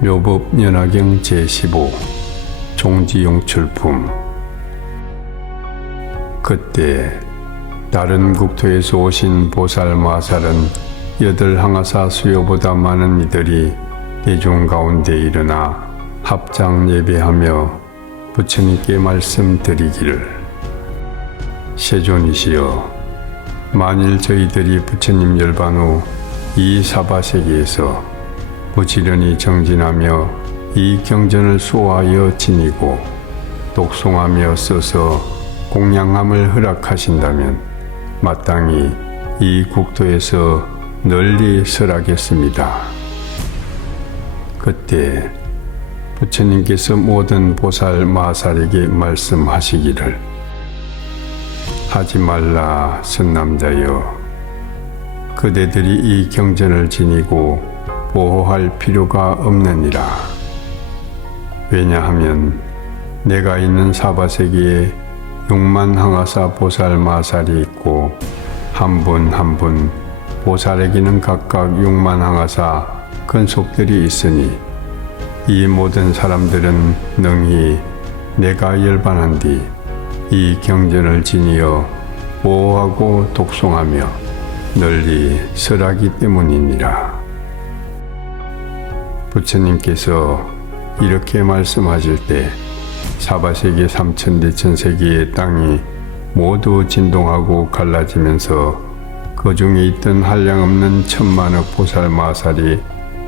묘법 연화경 제15 종지용 출품. 그때 다른 국토에서 오신 보살 마살은 여덟 항아사 수요보다 많은 이들이 대중 가운데 일어나 합장 예배하며 부처님께 말씀드리기를, 세존이시여, 만일 저희들이 부처님 열반 후 이 사바세계에서 부지런히 정진하며 이 경전을 수호하여 지니고 독송하며 써서 공양함을 허락하신다면 마땅히 이 국토에서 널리 설하겠습니다. 그때 부처님께서 모든 보살 마살에게 말씀하시기를, 하지 말라 선남자여, 그대들이 이 경전을 지니고 보호할 필요가 없느니라. 왜냐하면 내가 있는 사바세계에 6만 항아사 보살 마살이 있고 한 분 한 분 보살에게는 각각 6만 항아사 근속들이 있으니 이 모든 사람들은 능히 내가 열반한 뒤 이 경전을 지니어 보호하고 독송하며 널리 설하기 때문이니라. 부처님께서 이렇게 말씀하실 때 사바세계 3천대 천세계의 땅이 모두 진동하고 갈라지면서 그 중에 있던 한량없는 천만억 보살 마살이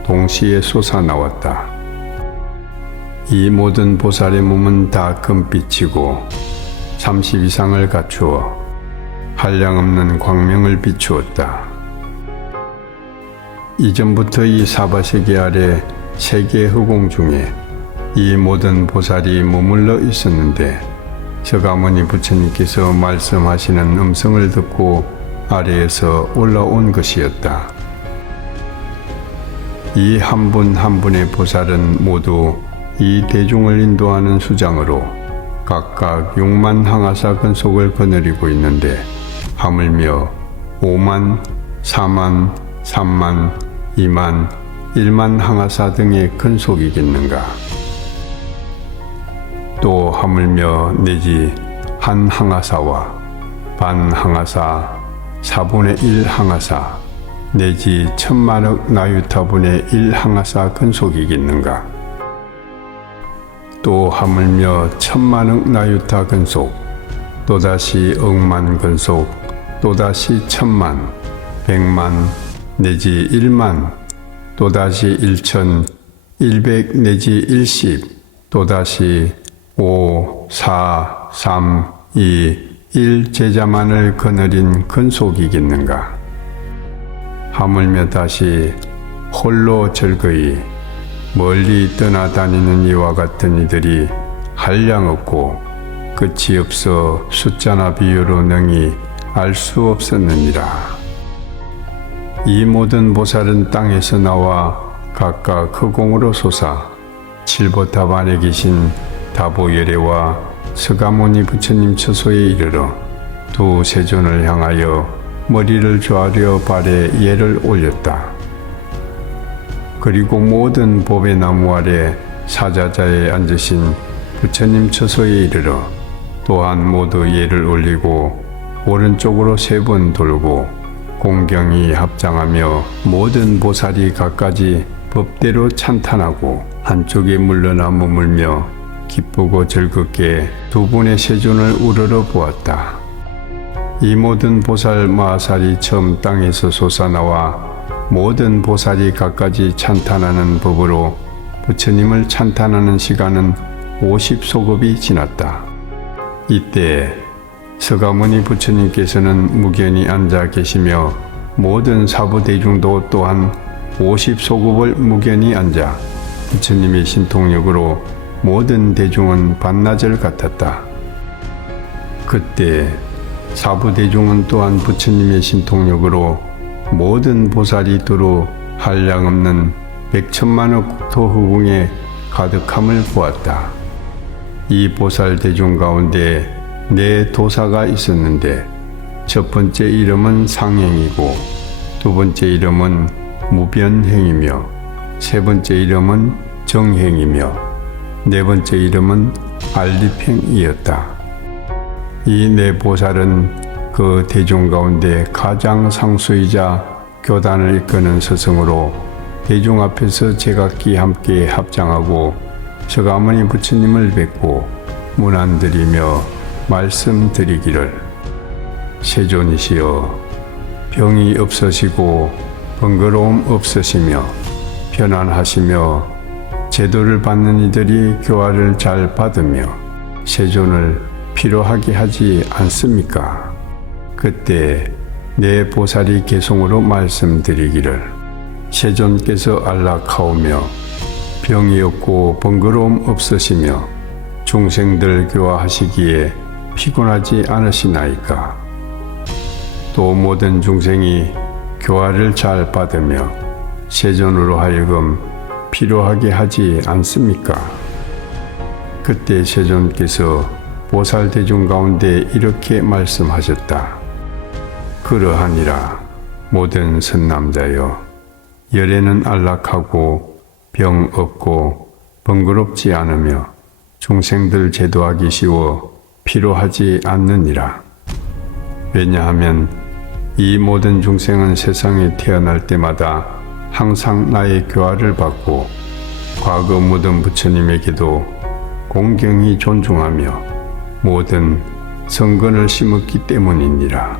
동시에 솟아나왔다. 이 모든 보살의 몸은 다 금빛이고 30 이상을 갖추어 한량없는 광명을 비추었다. 이전부터 이 사바세계 아래 세계 허공 중에 이 모든 보살이 머물러 있었는데 서가모니 부처님께서 말씀하시는 음성을 듣고 아래에서 올라온 것이었다. 이 한 분 한 분의 보살은 모두 이 대중을 인도하는 수장으로 각각 6만 항아사 근속을 거느리고 있는데 하물며 5만, 4만, 3만, 2만, 1만 항아사 등의 근속이겠는가. 또 하물며 내지 한 항아사와 반 항아사, 4분의 1 항아사, 내지 천만억 나유타분의 1 항아사 근속이겠는가. 또 하물며 천만억 나유타 근속, 또다시 억만 근속, 또다시 천만, 백만, 내지 1만, 또다시 1천, 100 내지 10, 또다시 5, 4, 3, 2, 1 제자만을 거느린 근속이겠는가. 하물며 다시 홀로 즐거이 멀리 떠나다니는 이와 같은 이들이 한량없고 끝이 없어 숫자나 비유로 능히 알 수 없었느니라. 이 모든 보살은 땅에서 나와 각각 허공으로 솟아 칠보탑 안에 계신 다보예례와 서가모니 부처님 처소에 이르러 두 세존을 향하여 머리를 조아려 발에 예를 올렸다. 그리고 모든 보배 나무 아래 사자자에 앉으신 부처님 처소에 이르러 또한 모두 예를 올리고 오른쪽으로 3번 돌고 공경히 합장하며 모든 보살이 각가지 법대로 찬탄하고 한쪽에 물러나 머물며 기쁘고 즐겁게 두 분의 세존을 우러러 보았다. 이 모든 보살 마살이 처음 땅에서 솟아나와 모든 보살이 각가지 찬탄하는 법으로 부처님을 찬탄하는 시간은 50소급이 지났다. 이때 서가모니 부처님께서는 무견히 앉아 계시며 모든 사부대중도 또한 50소급을 무견히 앉아 부처님의 신통력으로 모든 대중은 반나절 같았다. 그때 사부대중은 또한 부처님의 신통력으로 모든 보살이 두루 한량없는 100천만억 국토 허공에 가득함을 보았다. 이 보살 대중 가운데 네 도사가 있었는데 첫 번째 이름은 상행이고 두 번째 이름은 무변행이며 세 번째 이름은 정행이며 네 번째 이름은 알리팽이었다. 이 네 보살은 그 대중 가운데 가장 상수이자 교단을 이끄는 스승으로 대중 앞에서 제각기 함께 합장하고 서가모니 부처님을 뵙고 문안드리며 말씀드리기를 세존이시여 병이 없으시고 번거로움 없으시며 편안하시며 제도를 받는 이들이 교화를 잘 받으며 세존을 필요하게 하지 않습니까? 그때 네 보살이 개송으로 말씀드리기를 세존께서 안락하오며 병이 없고 번거로움 없으시며 중생들 교화하시기에 피곤하지 않으시나이까? 또 모든 중생이 교화를 잘 받으며 세존으로 하여금 필요하게 하지 않습니까? 그때 세존께서 보살 대중 가운데 이렇게 말씀하셨다. 그러하니라 모든 선남자여 열애는 안락하고 병 없고 번거롭지 않으며 중생들 제도하기 쉬워 필요하지 않느니라. 왜냐하면 이 모든 중생은 세상에 태어날 때마다 항상 나의 교화를 받고 과거 모든 부처님에게도 공경히 존중하며 모든 성근을 심었기 때문이니라.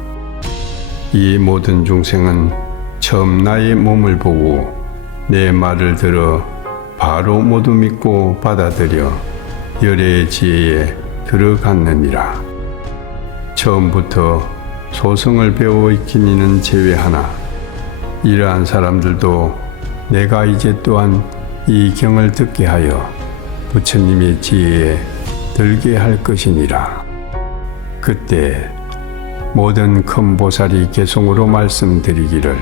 이 모든 중생은 처음 나의 몸을 보고 내 말을 들어 바로 모두 믿고 받아들여 열애의 지혜에 들어갔느니라. 처음부터 소승을 배워 익힌 이는 제외하나 이러한 사람들도 내가 이제 또한 이 경을 듣게 하여 부처님의 지혜에 들게 할 것이니라. 그때 모든 큰 보살이 개송으로 말씀드리기를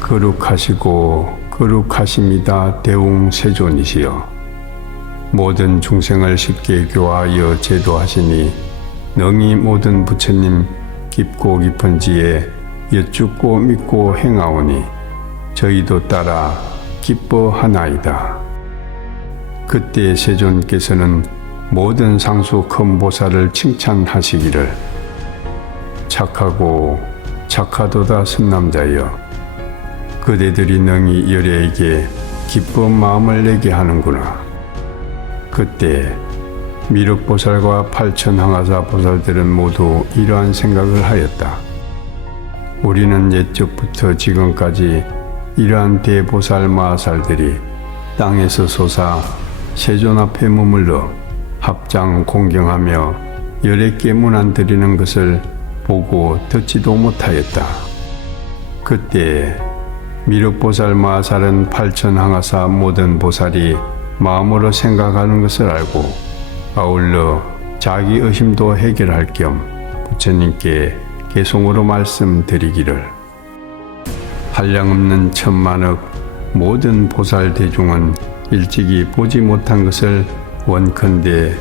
거룩하시고 거룩하십니다 대웅 세존이시여 모든 중생을 쉽게 교화하여 제도하시니 능히 모든 부처님 깊고 깊은 지에 여쭙고 믿고 행하오니 저희도 따라 기뻐하나이다. 그때 세존께서는 모든 상수 큰 보살을 칭찬하시기를 착하고 착하도다 선남자여 그대들이 능히 열애에게 기쁜 마음을 내게 하는구나. 그때 미륵보살과 팔천항아사 보살들은 모두 이러한 생각을 하였다. 우리는 옛적부터 지금까지 이러한 대보살 마하살들이 땅에서 솟아 세존 앞에 머물러 합장 공경하며 열애께 문안 드리는 것을 보고 듣지도 못하였다. 그때 미륵보살 마하살은 팔천항아사 모든 보살이 마음으로 생각하는 것을 알고 아울러 자기 의심도 해결할 겸 부처님께 개송으로 말씀드리기를 한량없는 천만억 모든 보살 대중은 일찍이 보지 못한 것을 원컨대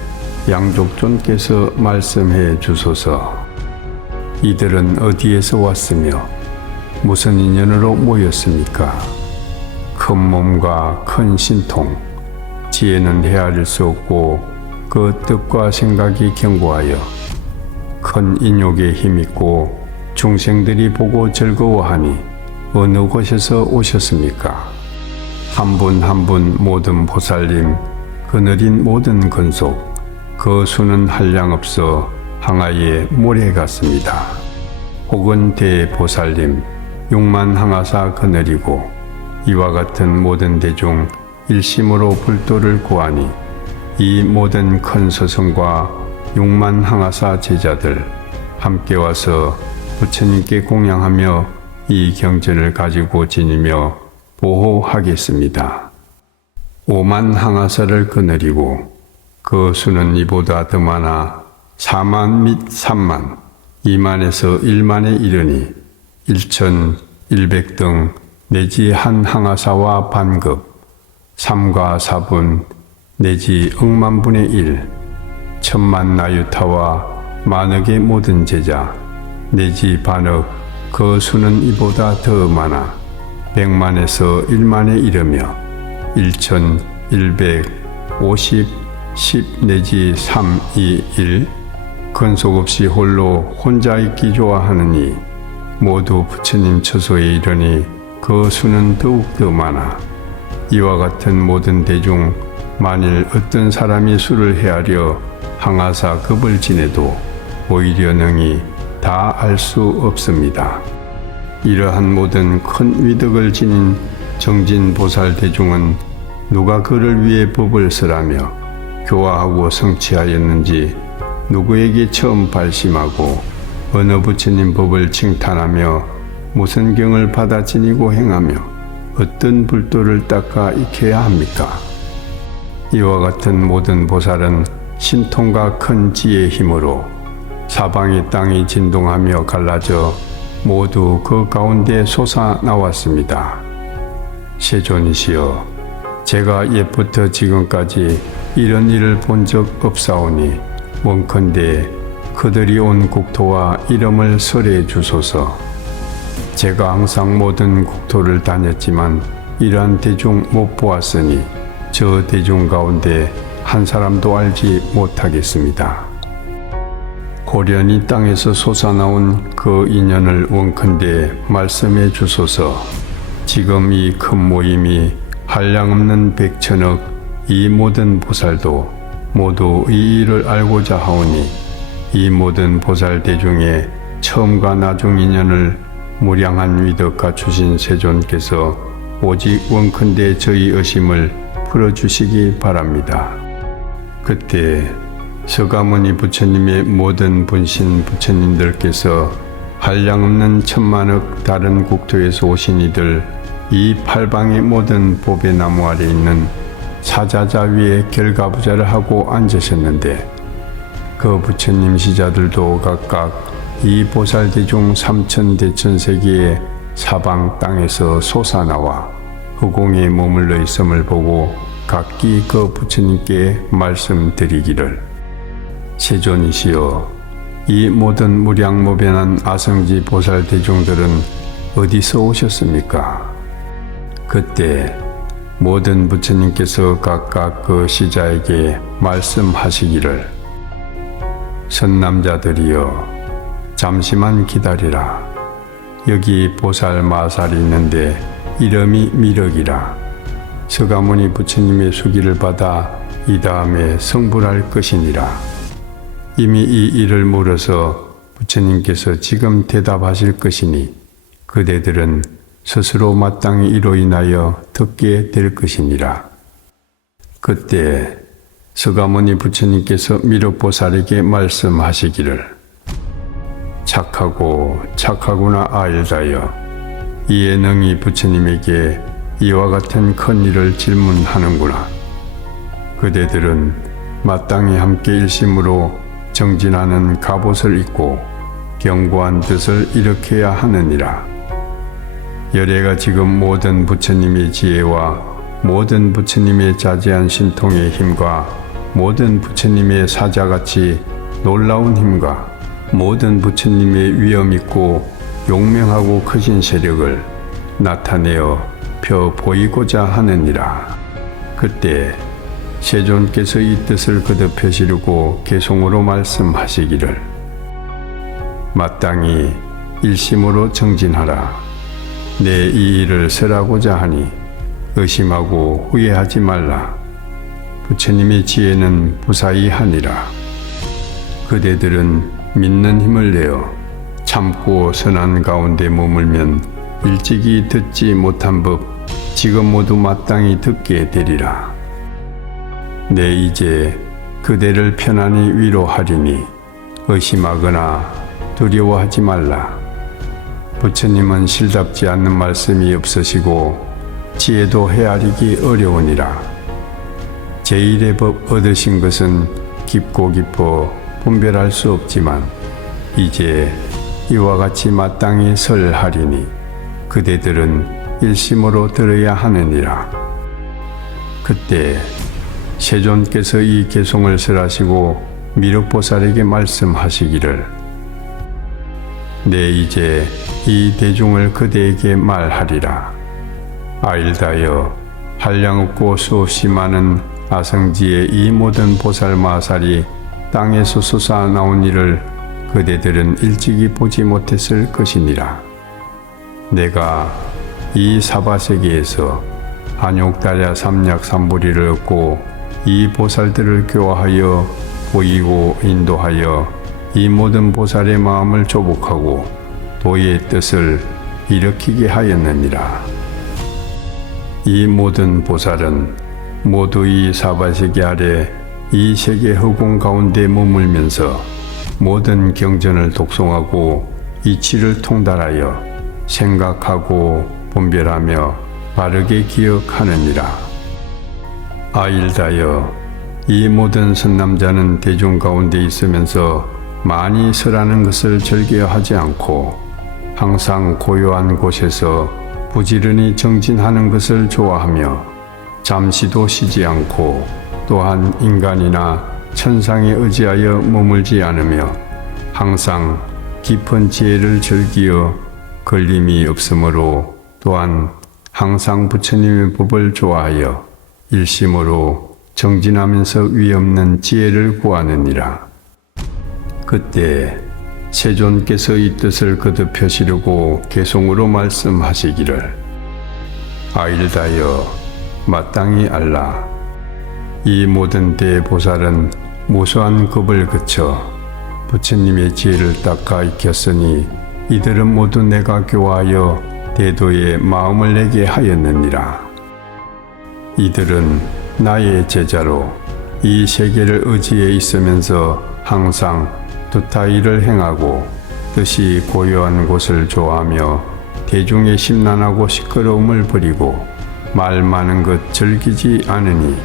양족존께서 말씀해 주소서. 이들은 어디에서 왔으며 무슨 인연으로 모였습니까? 큰 몸과 큰 신통, 지혜는 헤아릴 수 없고 그 뜻과 생각이 견고하여 큰 인욕에 힘있고 중생들이 보고 즐거워하니 어느 곳에서 오셨습니까? 한 분 한 분 모든 보살님, 그늘인 모든 근속, 그 수는 한량없어 항아의 모래 같습니다. 혹은 대보살님, 육만 항아사 그늘이고 이와 같은 모든 대중 일심으로 불도를 구하니 이 모든 큰 스승과 육만 항아사 제자들 함께 와서 부처님께 공양하며 이 경전을 가지고 지니며 보호하겠습니다. 5만 항아사를 거느리고 그 수는 이보다 더 많아 4만 및 3만, 2만에서 1만에 이르니 1100등 내지 한 항아사와 반급, 3과 4분 내지 억만분의 1, 천만 나유타와 만억의 모든 제자 내지 반억, 그 수는 이보다 더 많아 100만에서 1만에 이르며 1천 150, 10 내지 3, 2, 1 근속 없이 홀로 혼자 있기 좋아하느니 모두 부처님 처소에 이르니 그 수는 더욱 더 많아. 이와 같은 모든 대중 만일 어떤 사람이 수를 헤아려 항아사 급을 지내도 오히려 능히 다 알 수 없습니다. 이러한 모든 큰 위덕을 지닌 정진 보살 대중은 누가 그를 위해 법을 쓰라며 교화하고 성취하였는지 누구에게 처음 발심하고 어느 부처님 법을 칭탄하며 무슨 경을 받아 지니고 행하며 어떤 불도를 닦아 익혀야 합니까? 이와 같은 모든 보살은 신통과 큰 지혜의 힘으로 사방의 땅이 진동하며 갈라져 모두 그 가운데 솟아 나왔습니다. 세존이시여, 제가 옛부터 지금까지 이런 일을 본 적 없사오니 원컨대 그들이 온 국토와 이름을 설해 주소서. 제가 항상 모든 국토를 다녔지만 이러한 대중 못 보았으니 저 대중 가운데 한 사람도 알지 못하겠습니다. 고련히 땅에서 솟아나온 그 인연을 원컨대 말씀해 주소서. 지금 이 큰 모임이 한량없는 백천억 이 모든 보살도 모두 이 일을 알고자 하오니 이 모든 보살 대중의 처음과 나중 인연을 무량한 위덕 갖추신 세존께서 오직 원컨대 저희 의심을 풀어주시기 바랍니다. 그때 서가모니 부처님의 모든 분신 부처님들께서 한량없는 천만억 다른 국토에서 오신 이들 이 팔방의 모든 보배 나무 아래 있는 사자자 위에 결가부자를 하고 앉으셨는데 그 부처님 시자들도 각각 이 보살대중 삼천대천세계의 사방 땅에서 솟아나와 허공에 머물러 있음을 보고 각기 그 부처님께 말씀드리기를 세존이시여, 이 모든 무량무변한 아성지 보살대중들은 어디서 오셨습니까? 그때 모든 부처님께서 각각 그 시자에게 말씀하시기를 선남자들이여, 잠시만 기다리라. 여기 보살 마살이 있는데 이름이 미륵이라. 서가모니 부처님의 수기를 받아 이 다음에 성불할 것이니라. 이미 이 일을 물어서 부처님께서 지금 대답하실 것이니 그대들은 스스로 마땅히 이로 인하여 듣게 될 것이니라. 그때 서가모니 부처님께서 미륵보살에게 말씀하시기를 착하고 착하구나 아일다여, 이에 능히 부처님에게 이와 같은 큰 일을 질문하는구나. 그대들은 마땅히 함께 일심으로 정진하는 갑옷을 입고 견고한 뜻을 일으켜야 하느니라. 열애가 지금 모든 부처님의 지혜와 모든 부처님의 자제한 신통의 힘과 모든 부처님의 사자같이 놀라운 힘과 모든 부처님의 위엄있고 용맹하고 크신 세력을 나타내어 펴 보이고자 하느니라. 그때 세존께서 이 뜻을 거듭하시려고 개송으로 말씀하시기를 마땅히 일심으로 정진하라. 내 이 일을 설하고자 하니 의심하고 후회하지 말라. 부처님의 지혜는 무사히 하니라. 그대들은 믿는 힘을 내어 참고 선한 가운데 머물면 일찍이 듣지 못한 법 지금 모두 마땅히 듣게 되리라. 내 이제 그대를 편안히 위로하리니 의심하거나 두려워하지 말라. 부처님은 실답지 않는 말씀이 없으시고 지혜도 헤아리기 어려우니라. 제1의 법 얻으신 것은 깊고 깊어 분별할 수 없지만 이제 이와 같이 마땅히 설하리니 그대들은 일심으로 들어야 하느니라. 그때 세존께서 이 개송을 설하시고 미륵보살에게 말씀하시기를 내 이제 이 대중을 그대에게 말하리라. 아일다여, 한량없고 수없이 많은 아성지의 이 모든 보살마살이 땅에서 솟아나온 일을 그대들은 일찍이 보지 못했을 것이니라. 내가 이 사바세계에서 안욕달야 삼약삼보리를 얻고 이 보살들을 교화하여 보이고 인도하여 이 모든 보살의 마음을 조복하고 도의 뜻을 일으키게 하였느니라. 이 모든 보살은 모두 이 사바세계 아래 이 세계 허공 가운데 머물면서 모든 경전을 독송하고 이치를 통달하여 생각하고 분별하며 바르게 기억하느니라. 아일다여 이 모든 선남자는 대중 가운데 있으면서 많이 설하는 것을 즐겨하지 않고 항상 고요한 곳에서 부지런히 정진하는 것을 좋아하며 잠시도 쉬지 않고 또한 인간이나 천상에 의지하여 머물지 않으며 항상 깊은 지혜를 즐기어 걸림이 없으므로 또한 항상 부처님의 법을 좋아하여 일심으로 정진하면서 위없는 지혜를 구하느니라. 그때 세존께서 이 뜻을 거듭하시려고 개송으로 말씀하시기를 아일다여 마땅히 알라. 이 모든 대보살은 무수한 급을 거쳐 부처님의 지혜를 닦아 익혔으니 이들은 모두 내가 교화하여 대도의 마음을 내게 하였느니라. 이들은 나의 제자로 이 세계를 의지해 있으면서 항상 두타일을 행하고 뜻이 고요한 곳을 좋아하며 대중의 심란하고 시끄러움을 버리고 말 많은 것 즐기지 않으니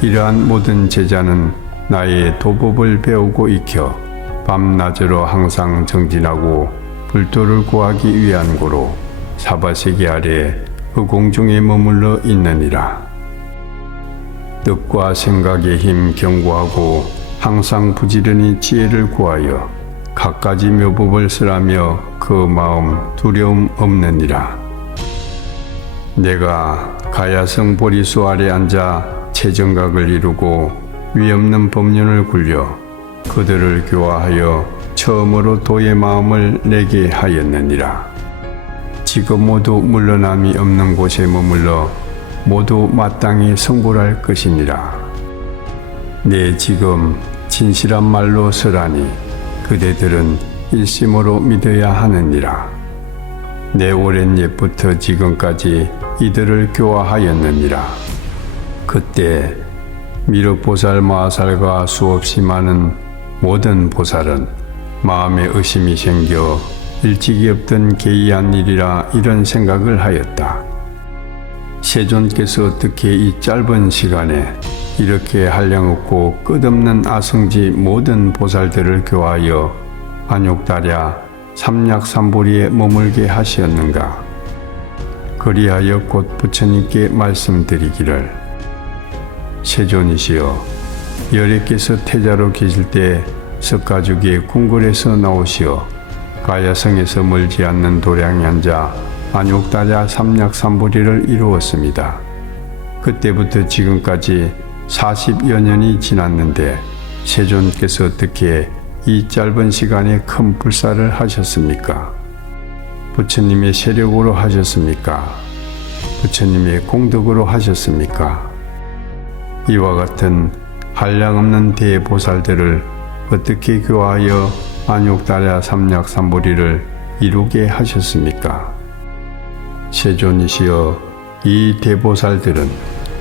이러한 모든 제자는 나의 도법을 배우고 익혀 밤낮으로 항상 정진하고 불도를 구하기 위한 고로 사바세계 아래 허공중에 머물러 있느니라. 뜻과 생각의 힘 경고하고 항상 부지런히 지혜를 구하여 갖가지 묘법을 쓰라며 그 마음 두려움 없느니라. 내가 가야성 보리수 아래 앉아 체정각을 이루고 위없는 법륜을 굴려 그들을 교화하여 처음으로 도의 마음을 내게 하였느니라. 지금 모두 물러남이 없는 곳에 머물러 모두 마땅히 성불할 것이니라. 내 지금 진실한 말로 설하니 그대들은 일심으로 믿어야 하느니라. 내 오랜 옛부터 지금까지 이들을 교화하였느니라. 그때 미륵보살 마하살과 수없이 많은 모든 보살은 마음에 의심이 생겨 일찍이 없던 개의한 일이라 이런 생각을 하였다. 세존께서 어떻게 이 짧은 시간에 이렇게 한량없고 끝없는 아성지 모든 보살들을 교화하여 안욕달야 삼약삼보리에 머물게 하시었는가? 그리하여 곧 부처님께 말씀드리기를 세존이시여, 열애께서 태자로 계실 때 석가죽이 궁궐에서 나오시어 가야성에서 멀지 않는 도량에 앉아 안욕달야 삼약삼보리를 이루었습니다. 그때부터 지금까지 40여 년이 지났는데 세존께서 어떻게 이 짧은 시간에 큰 불사를 하셨습니까? 부처님의 세력으로 하셨습니까? 부처님의 공덕으로 하셨습니까? 이와 같은 한량없는 대보살들을 어떻게 교화하여 안욕달야 삼약삼보리를 이루게 하셨습니까? 세존이시여, 이 대보살들은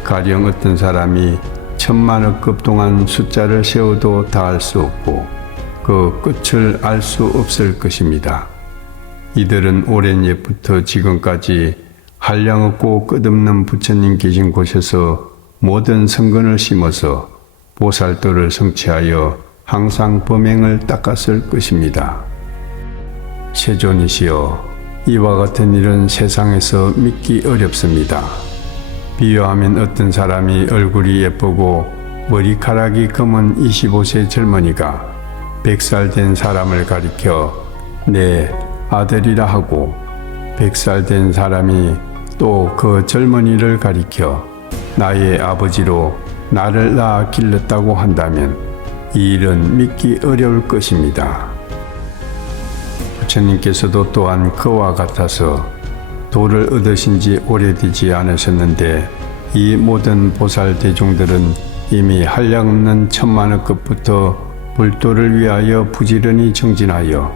가령 어떤 사람이 천만억급 동안 숫자를 세워도 다할 수 없고 그 끝을 알 수 없을 것입니다. 이들은 오랜 옛부터 지금까지 한량없고 끝없는 부처님 계신 곳에서 모든 성근을 심어서 보살도를 성취하여 항상 범행을 닦았을 것입니다. 세존이시여, 이와 같은 일은 세상에서 믿기 어렵습니다. 비유하면 어떤 사람이 얼굴이 예쁘고 머리카락이 검은 25세 젊은이가 100살 된 사람을 가리켜 내 아들이라 하고 100살 된 사람이 또 그 젊은이를 가리켜 나의 아버지로 나를 낳아 길렀다고 한다면 이 일은 믿기 어려울 것입니다. 부처님께서도 또한 그와 같아서 도를 얻으신 지 오래되지 않으셨는데 이 모든 보살 대중들은 이미 한량없는 천만억급부터 불도를 위하여 부지런히 정진하여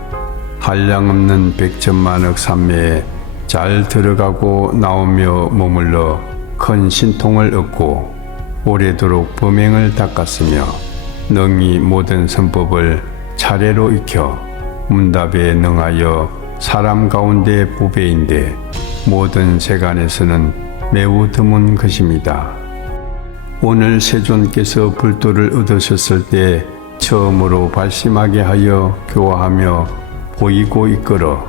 한량없는 백천만억 산매에 잘 들어가고 나오며 머물러 큰 신통을 얻고 오래도록 범행을 닦았으며 능히 모든 선법을 차례로 익혀 문답에 능하여 사람 가운데 부배인데 모든 세간에서는 매우 드문 것입니다. 오늘 세존께서 불도를 얻으셨을 때 처음으로 발심하게 하여 교화하며 보이고 이끌어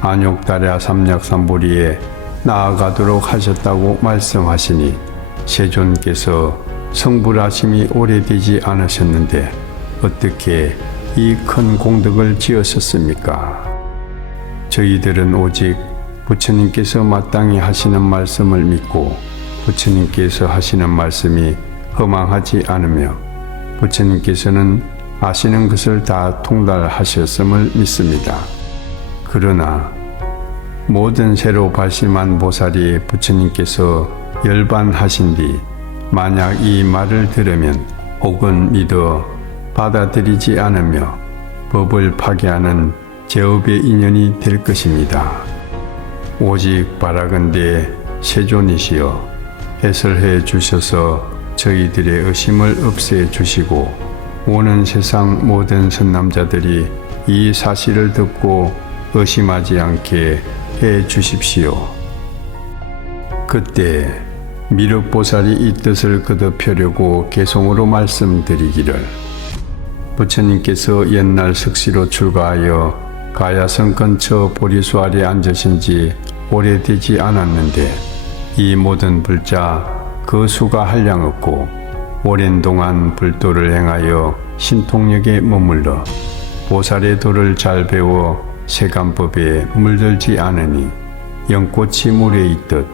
안욕다랴 삼략삼보리에 나아가도록 하셨다고 말씀하시니 세존께서 성불하심이 오래되지 않으셨는데 어떻게 이 큰 공덕을 지으셨습니까? 저희들은 오직 부처님께서 마땅히 하시는 말씀을 믿고 부처님께서 하시는 말씀이 허망하지 않으며 부처님께서는 아시는 것을 다 통달하셨음을 믿습니다. 그러나 모든 새로 발심한 보살이 부처님께서 열반하신 뒤 만약 이 말을 들으면 혹은 믿어 받아들이지 않으며 법을 파괴하는 제업의 인연이 될 것입니다. 오직 바라건대 세존이시여 해설해 주셔서 저희들의 의심을 없애 주시고 오는 세상 모든 선남자들이 이 사실을 듣고 의심하지 않게 해 주십시오. 그때 미륵보살이 이 뜻을 거듭하려고 개송으로 말씀드리기를 부처님께서 옛날 석시로 출가하여 가야성 근처 보리수 아래 앉으신 지 오래되지 않았는데 이 모든 불자 그 수가 한량없고 오랜 동안 불도를 행하여 신통력에 머물러 보살의 도를 잘 배워 세간법에 물들지 않으니 연꽃이 물에 있듯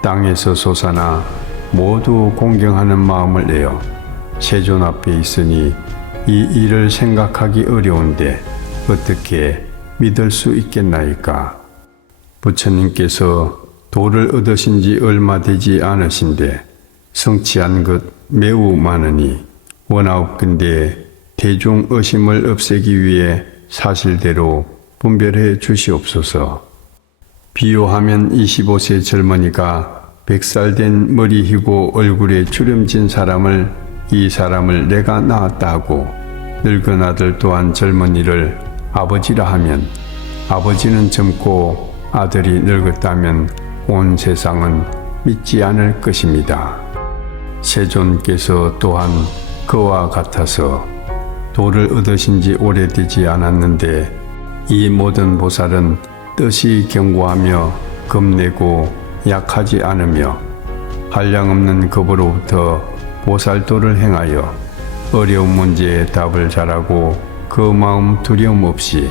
땅에서 솟아나 모두 공경하는 마음을 내어 세존 앞에 있으니 이 일을 생각하기 어려운데 어떻게 믿을 수 있겠나이까? 부처님께서 도를 얻으신 지 얼마 되지 않으신데 성취한 것 매우 많으니 원하옵건대 대중 의심을 없애기 위해 사실대로 분별해 주시옵소서. 비유하면 25세 젊은이가 100살 된 머리 희고 얼굴에 주름진 사람을 이 사람을 내가 낳았다 하고 늙은 아들 또한 젊은이를 아버지라 하면 아버지는 젊고 아들이 늙었다면 온 세상은 믿지 않을 것입니다. 세존께서 또한 그와 같아서 도를 얻으신 지 오래되지 않았는데 이 모든 보살은 뜻이 견고하며 겁내고 약하지 않으며 한량없는 겁으로부터 보살도를 행하여 어려운 문제에 답을 잘하고 그 마음 두려움 없이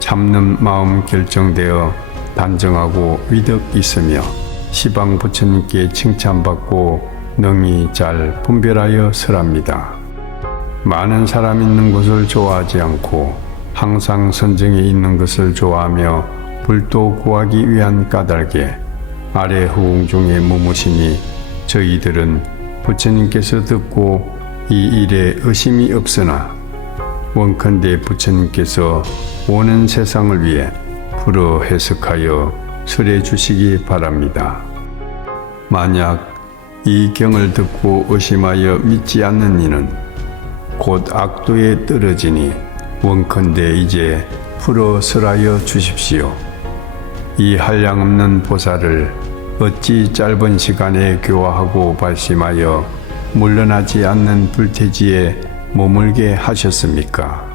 참는 마음 결정되어 단정하고 위덕 있으며 시방 부처님께 칭찬받고 능히 잘 분별하여 설합니다. 많은 사람 있는 곳을 좋아하지 않고 항상 선정에 있는 것을 좋아하며 불도 구하기 위한 까닭에 아래 허공 중에 머무시니 저희들은 부처님께서 듣고 이 일에 의심이 없으나 원컨대 부처님께서 오는 세상을 위해 풀어 해석하여 설해 주시기 바랍니다. 만약 이 경을 듣고 의심하여 믿지 않는 이는 곧 악도에 떨어지니 원컨대 이제 풀어 설하여 주십시오. 이 한량없는 보살을 어찌 짧은 시간에 교화하고 발심하여 물러나지 않는 불태지에 머물게 하셨습니까?